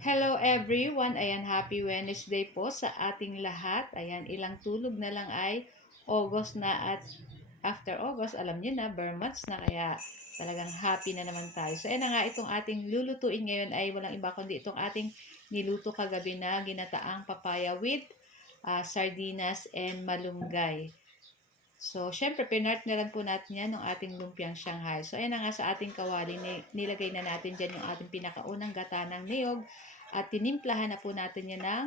Hello everyone! Ayan, happy Wednesday po sa ating lahat. Ayan, ilang tulog na lang ay August na at after August, alam niyo na, bare months na kaya talagang happy na naman tayo. So, ayan na nga, itong ating lulutuin ngayon ay walang iba kundi itong ating niluto kagabi na ginataang papaya with sardinas and malunggay. So, syempre, pinart na lang po natin yan ng ating lumpiang Shanghai. So, ayan na nga sa ating kawali, nilagay na natin dyan yung ating pinakaunang gata ng niyog at tinimplahan na po natin yan ng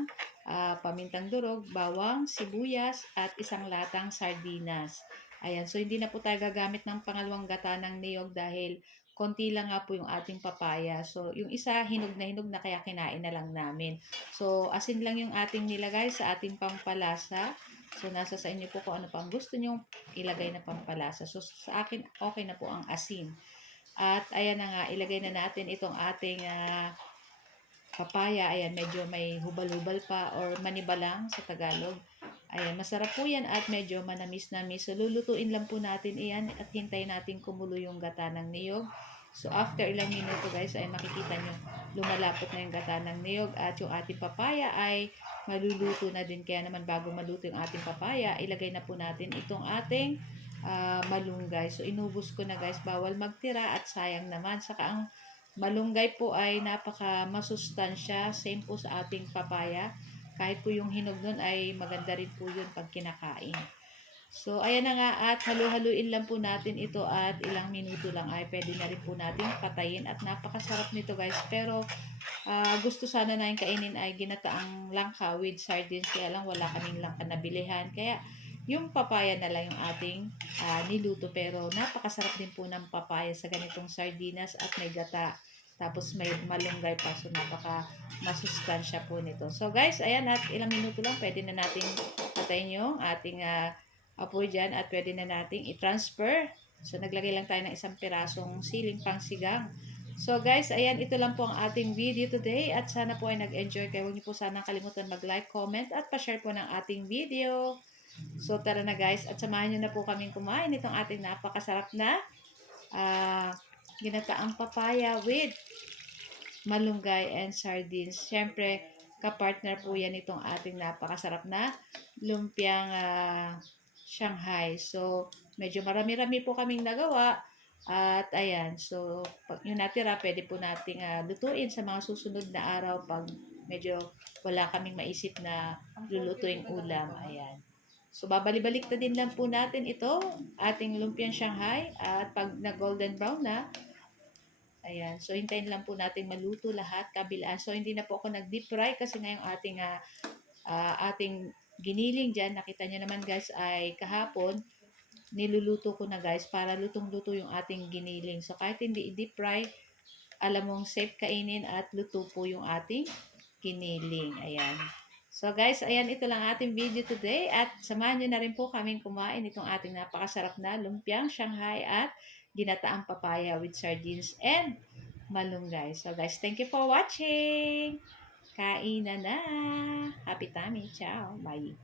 pamintang durog, bawang, sibuyas at isang latang sardinas. Ayan, so hindi na po tayo gagamit ng pangalawang gata ng niyog dahil konti lang nga po yung ating papaya. So, yung isa, hinog na kaya kinain na lang namin. So, asin lang yung ating nilagay sa ating pampalasa. So, nasa sa inyo po kung ano pang gusto nyo ilagay na pampalasa. So, sa akin, okay na po ang asin. At, ayan na nga, ilagay na natin itong ating papaya. Ayan, medyo may hubal-hubal pa or maniba lang sa Tagalog. Ayan, masarap po yan at medyo manamis-namis. So, lulutuin lang po natin iyan at hintayin natin kumulo yung gata ng niyog. So, after ilang minuto guys, ay makikita nyo, lumalapot na yung gata ng niyog at yung ating papaya ay maluluto na din. Kaya naman bago maluto yung ating papaya, ilagay na po natin itong ating malunggay. So, inubos ko na guys, bawal magtira at sayang naman. Saka ang malunggay po ay napaka masustansya, same po sa ating papaya. Kahit po yung hinog nun ay maganda rin po yun pag kinakain. So, ayan na nga at halu-haluin lang po natin ito at ilang minuto lang ay pwede na rin po natin patayin at napakasarap nito guys. Pero gusto sana namin kainin ay ginataang langka with sardines kaya lang wala kaming langka na bilihan. Kaya yung papaya na lang yung ating niluto pero napakasarap din po ng papaya sa ganitong sardinas at may gata. Tapos may malunggay pa so napaka masustansya po nito. So guys, ayan at ilang minuto lang pwede na natin patayin yung ating apoy dyan at pwede na nating i-transfer. So, naglagay lang tayo ng isang pirasong siling pangsigang. So, guys, ayan, ito lang po ang ating video today at sana po ay nag-enjoy kayo. Huwag niyo po sana kalimutan mag-like, comment at pa-share po ng ating video. So, tara na guys at samahan niyo na po kaming kumain itong ating napakasarap na ginataang papaya with malunggay and sardines. Siyempre, kapartner po yan itong ating napakasarap na lumpiang Shanghai. So, medyo marami-rami po kaming nagawa. At ayan, so pag yung natira, pwede po nating lutuin sa mga susunod na araw pag medyo wala kaming maisip na lulutuin ulam. Ayan. So, babalik-balik na din lang po natin ito, ating lumpiang Shanghai. At pag na golden brown na, ayan. So, hintayin lang po natin maluto lahat, kabilaan. So, hindi na po ako nag-deep fry kasi na yung ating giniling dyan, nakita nyo naman guys, ay kahapon, niluluto ko na guys, para lutong-luto yung ating giniling. So, kahit hindi i-deep fry, alam mong safe kainin at luto po yung ating giniling. Ayan. So guys, ayan, ito lang ating video today at samahan nyo na rin po kaming kumain itong ating napakasarap na lumpiang Shanghai at ginataang papaya with sardines and malunggay. So guys, thank you for watching! Kainan na! Happy tummy! Ciao! Bye!